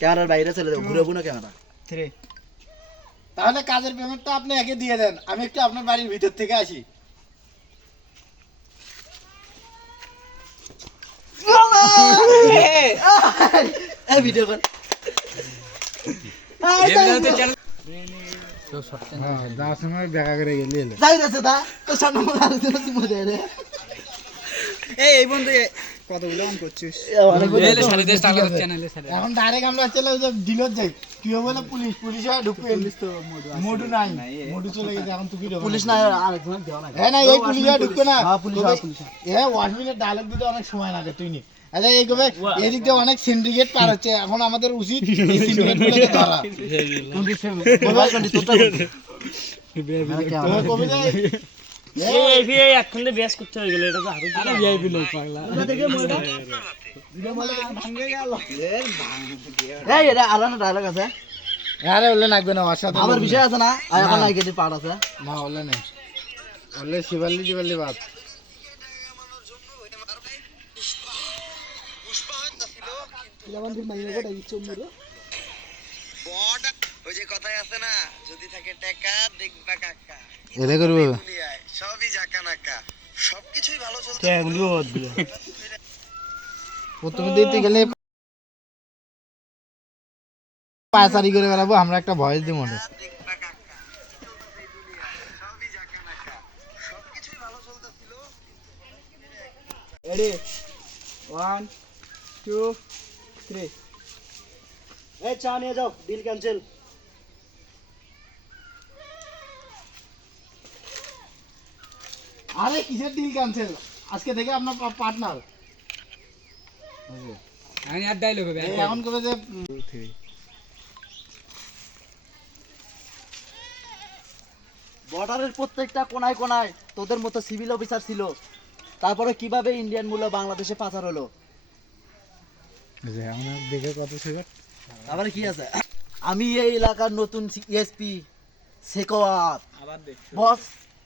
ক্যামেরার বাইরে চলে যাও, ঘুরে না ক্যামেরা। তাহলে কাজের পেমেন্টটা আপনি একে দিয়ে দেন, আমি একটু আপনার বাড়ির ভিতর থেকে আসি। এই ভিডিও কর। যাওয়ার সময় দেখা করে গেলে যাই রেছে দা তো সামনে মনে আলোচনা মজা রে। এই বন্ধু কতগুলো অন করছিস? এখন ডাইরেক্ট আমরা চলে ওই যে ডিলার যাই, কি হবে বলে পুলিশ ঢুকবে, মোটু নাই, মোটু চলে গেছে, এখন তুই পুলিশ না আরেকজন দেও না। হ্যাঁ না এই পুলিশ ঢুকবে না। হ্যাঁ পুলিশ হ্যাঁ 1 মিনিট ডায়লগ দিতে অনেক সময় লাগে, তুই নি আচ্ছা এই কবে এদিক দিয়ে অনেক সিন্ডিকেট পার হচ্ছে, এখন আমাদের উচিত এই সিন্ডিকেট গুলোকে ধরা। মোবাইল কোনটি তোরটা কবে যায় এই ভিআই এখনই বেস করতে হয়ে গেল, এটা তো হারু আরে ভিআইপি লোক পাগলা এই এটা আলাদা ডায়লগ আছে। আরে বললে লাগবে না, ওর সাথে আমার বিষয় আছে না, আর এখন নাই গেটি পার্ট আছে না বললে নেই, বললে শিবাল্লি বাপ ওই যে কথাই আছে না, যদি থাকে টাকা দেখবা কাকা, এটা করবো দুনিয়ায় সবই জাকা নাকা, সবকিছুই ভালো চলছে। প্রথমে দিতে গেলে পাঁচারি করে বেড়াবো, আমরা একটা ভয়েস দিই মনে। দেখবা কাকা, এই দুনিয়ায় সবই জাকা নাকা, সবকিছুই ভালো চলতেছিল। রেডি 1 2 3 এই চা নিয়ে যাও, বিল ক্যান্সেল। আরে কিসের ডিল ক্যান্সেল, আজকে থেকে আপনার পার্টনার। আমি আর ডায়লগ হবে এখন কবে যে বর্ডারের প্রত্যেকটা কোনায় কোনায় তোদের মতো সিভিল অফিসার ছিল, তারপরে কিভাবে ইন্ডিয়ান মূল্য বাংলাদেশে পাচার হলো। দেখে কত ছিল। আবার কি আছে, আমি এই এলাকার নতুন এসপি সেকোয়াত আবার দেখ বস।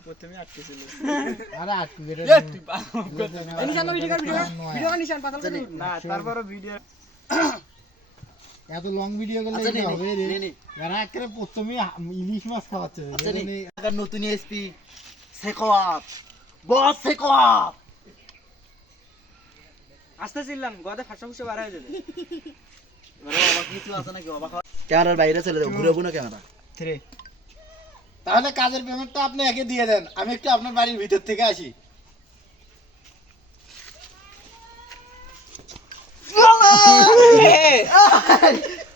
প্রথমে আটকে ছিল আরে আটকে গেলে নিশান ভিডিও নিশান পাতাল না, তারপরে ভিডিও এত লং ভিডিও করলে আচ্ছা, কি নে, হবে নে, রে? নে। এরা একেবারে প্রথমে ইলিশ মাছ খাওয়াচ্ছে। আচ্ছা নি, এলাকার নতুন এসপি সেকোয়াত বস সেকোয়াত। আসতে ছিলাম গদে ফাঁসা ফুসে বার হয়ে যাবে। অবাক কিছু আছে নাকি, অবাক ক্যামেরার বাইরে চলে যাও, ঘুরে না ক্যামেরা। 3 তাহলে কাজের পেমেন্টটা আপনি একে দিয়ে দেন, আমি একটু আপনার বাড়ির ভিতর থেকে আসি।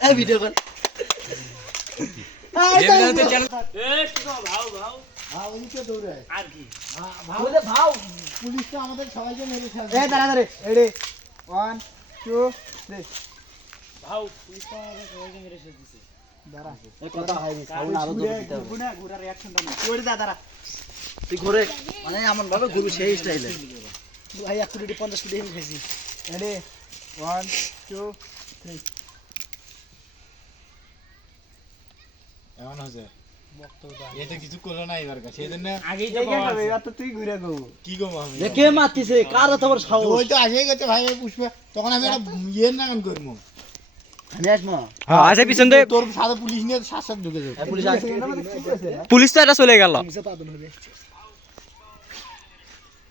এই ভিডিও কর। হ্যাঁ ওইদিকে দৌড়ে আর কি বলে ভাও পুলিশটা আমাদের সবাইকে মেরে ফেলবে। এই দাঁড়া দাঁড়া রেডি 1 2 3 ভাও পুলিশ তো আমাদের সবাইকে মেরে শেষ দিছে। দাঁড়া এই কথা হয় নি, সাউন্ড আরো জোরে দিতে হবে। গুনা গুড়া রিঅ্যাকশনটা না ওরে দাঁড়া, তুই ঘুরে মানে এমন ভাবে ঘুরবি সেই স্টাইলে। ভাই 1 কোটি 50 কোটি হেল খাইছি। রেডি 1 2 3 এমন হচ্ছে এই তো কিছু করলো না এবার সেই জন্য আগেই তো এই পাওয়া হবে আছে। এবার তো তুই ঘুরে গো। কি করবো আমি? কে মারতিছে, কার এত বড় সাহস? ওই তো আসেই গেছে ভাই ভাই পুষ্পা, তখন আমি একটা ইয়ে নাগান করবো। আমি আসমা আছে পিছন দিয়ে তোর সাথে পুলিশ নিয়ে সাত ঢুকে যাবে। পুলিশ আসছে। পুলিশ তো এটা চলে গেল।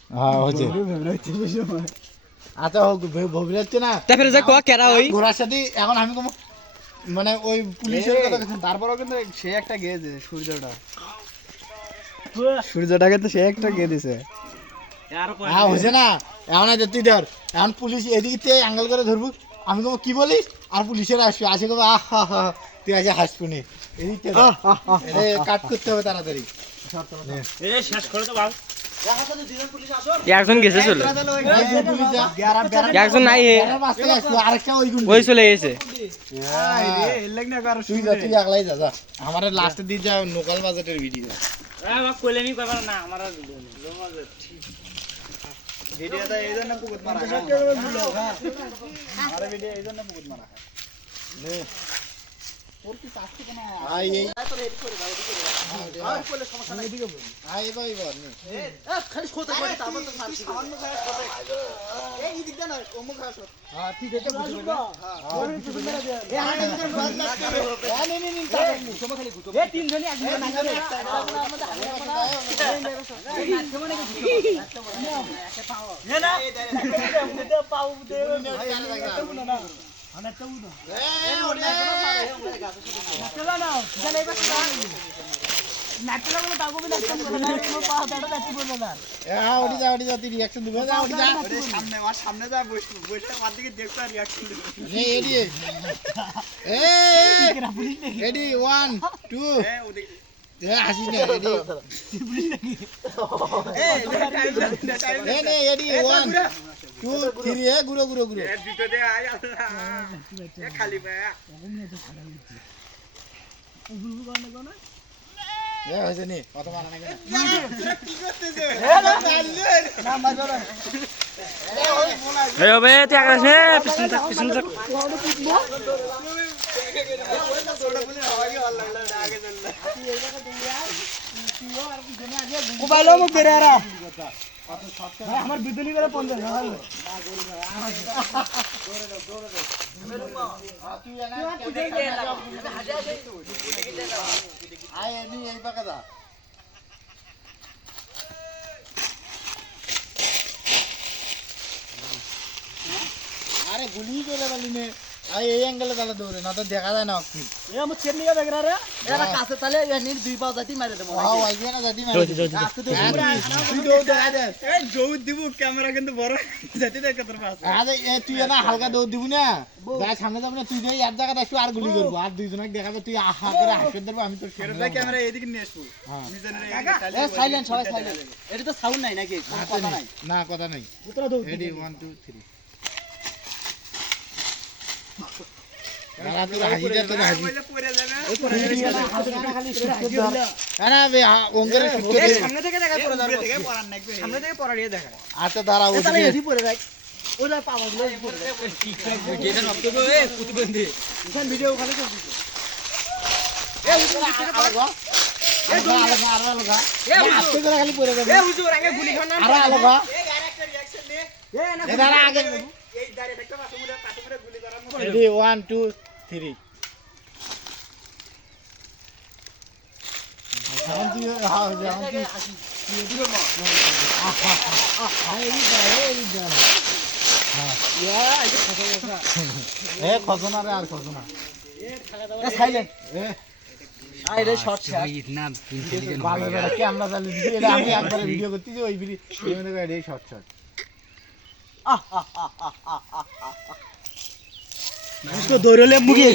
হ্যাঁ হচ্ছে আচ্ছা হোক ভবির হচ্ছে না তারপরে যে কো কেরা ওই ঘোড়ার সাথে এখন আমি কম মানে ওই পুলিশের কথা তারপরেও কিন্তু সে একটা গেছে সূর্যটাকে তো সে একটা গে দিছে। আরো কয় হ্যাঁ হচ্ছে না এখন এই যে তুই ধর এখন পুলিশ এদিক থেকে অ্যাঙ্গেল করে ধরবো, আমি কম কি বলিস আর পুলিশের আসবে আসে কবে আহা হা তুই আসে হাসপুনি এদিক থেকে কাট করতে হবে তাড়াতাড়ি। এ শেষ করে তো ভাও একজন গেছে চলে পুলিশ যা একজন নাই হে এটার পাশ থেকে আসবে, আরেকটা ওই গুন্ডি। ওই চলে গেছে তুই যা তুই আগলাই যা যা আমার লাস্টের দিন যা লোকাল বাজেটের ভিডিও এ বাপ কইলে নি কইবা না আমার আর ভিডিও নেই লোমাজে ভিডিওটা এই জন্য পুকুত মারা আরে ভিডিও এই জন্য পুকুত মারা আই এই তারপরে এদিক করে দাও, এদিক করে দাও। আর করলে সমস্যা নাই। আই এবার এবার নে। খালি খোঁতা করে তারপর তো মারছি। সামান্য খারাপ খোঁতা। এই এদিক দে না, অমুক খারাপ খোঁতা। হ্যাঁ তুই দেখে বুঝবি না এই আরে দুজন বাদ লাগছে। সময় খালি ঘুটো। এই তিনজনই একজন না করে একটা আমাদের হাতে পড়া। এই নাচতে মানে কি ঘুটো। এ না। এটা পাউ দে। চলো না। জানে এবার নাচলা বলে তাও কবি নাচতাম করে না। আমার পা দাঁড়া নাচি বলে না। হ্যাঁ ওটি যা তুই রিঅ্যাকশন দিবি যা ওটি যা সামনে যা বসে আমার দিকে দেখতে আর রিয়াকশন দিবে নে এডি এডি 1 2 এ হাসি না এডি এ নে এডি 1 2 3 এ গুরো গুরো গুরো দুটো দে আয় আল্লাহ এ খালি ভাই এ হইছে নি কত মারা না কেন কি করতেছে এই হবে তুই আকাশ রে পিছন থাক পিছন থাক মোবাইল মুখ দে রে আমার বিদুলি করে 50 আয় এনি এই পাকা দা আরে গুলি করে বালি নে আয় এই অ্যাঙ্গেলে দালা দৌড়ে না তো দেখা যায় না কি এ আমার ছেলে নিয়ে বেগরা রে এরা কাছে তালে এর দুই পাও জাতি মারে দেবো ওয়াও আইবে না জাতি মারি আস্তে তো তুই দৌড় দেখা দে এই জৌ দিব ক্যামেরা কিন্তু বড় যেতে দেখ তোর পাশে আরে এ তুই না হালকা দৌড় দিবি না যা সামনে যাব না তুই যাই এক জায়গা দেখবি আর গুলি করবো আর দুইজনকে দেখাবে তুই আহা করে হাসে দেবো আমি তোর সামনে ভাই ক্যামেরা এদিকে নিয়ে আসবো হ্যাঁ এ সাইলেন্ট সবাই সাইলেন্ট এটা তো সাউন্ড নাই নাকি কোনো কথা নাই না কথা নাই রেডি 1 2 3 না তুই হাসি দে তোর হাসি পড়ে যাবে না বে ওঙ্গরে সুতো দে সামনে থেকে দেখা পড়ে যাবে থেকে পড়ার নাকি সামনে থেকে পড়ারিয়ে দেখা আচ্ছা দাঁড়া এ তালে ওদিকে এদি পড়ে রাখ ওলা পাওয়া গুলো পড়ে রাখ এটা নষ্ট করে এ প্রতিবন্ধী এখান ভিডিও ওখানে চলছে Ready, 1 2 3 খসনা রে আর খসনা সাইলেন্ট আই রে শর্ট শট ভালো করে ক্যামেরা চালিয়ে দিছি এটা আমি একবার ভিডিও করতেছি ওই ভিডিও এই শর্ট শট দৌড়লে মুখে